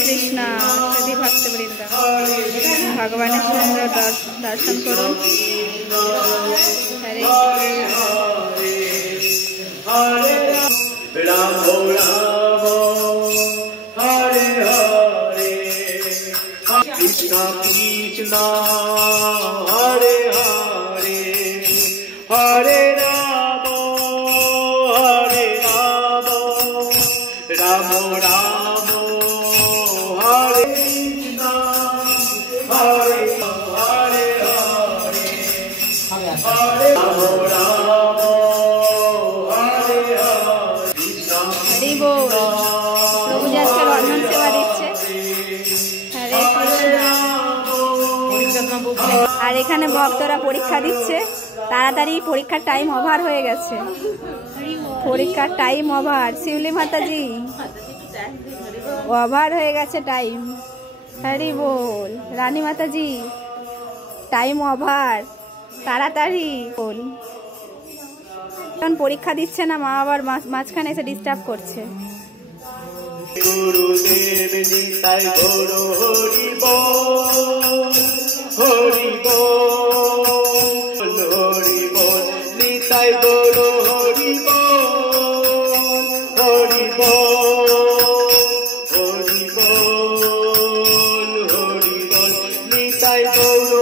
কৃষ্ণ সদি ভক্তবৃন্দ ভগবানের সুন্দর দর্শন করুন। হরে রাম রাম হরে হরে কৃষ্ণ কৃষ্ণ হরে হরে হরে রাম রাম রাম হরে কৃষ্ণ হরে হরে হরে হরে রাম রাম হরে হরি বল। প্রভুজি আজকে রন্ধন সেবা দিচ্ছে। হরে কৃষ্ণ। আর এখানে ভক্তরা পরীক্ষা দিচ্ছে। তাড়াতাড়ি পরীক্ষার টাইম ওভার হয়ে গেছে। পরীক্ষার টাইম ওভার। শিউলি মাতাজি ওভার হয়ে গেছে টাইম। হরি বল। রানী মাতাজি টাইম ওভার, তাড়াতাড়ি বল। এখন পরীক্ষা দিচ্ছে না, মা আবার মাঝখানে এসে ডিস্টার্ব করছে। গুরুদেব নিতাই গৌর হরি বল হরি বল হরি বল নিতাই গৌর হরি বল হরি বল হরি বল হরি বল নিতাই গৌর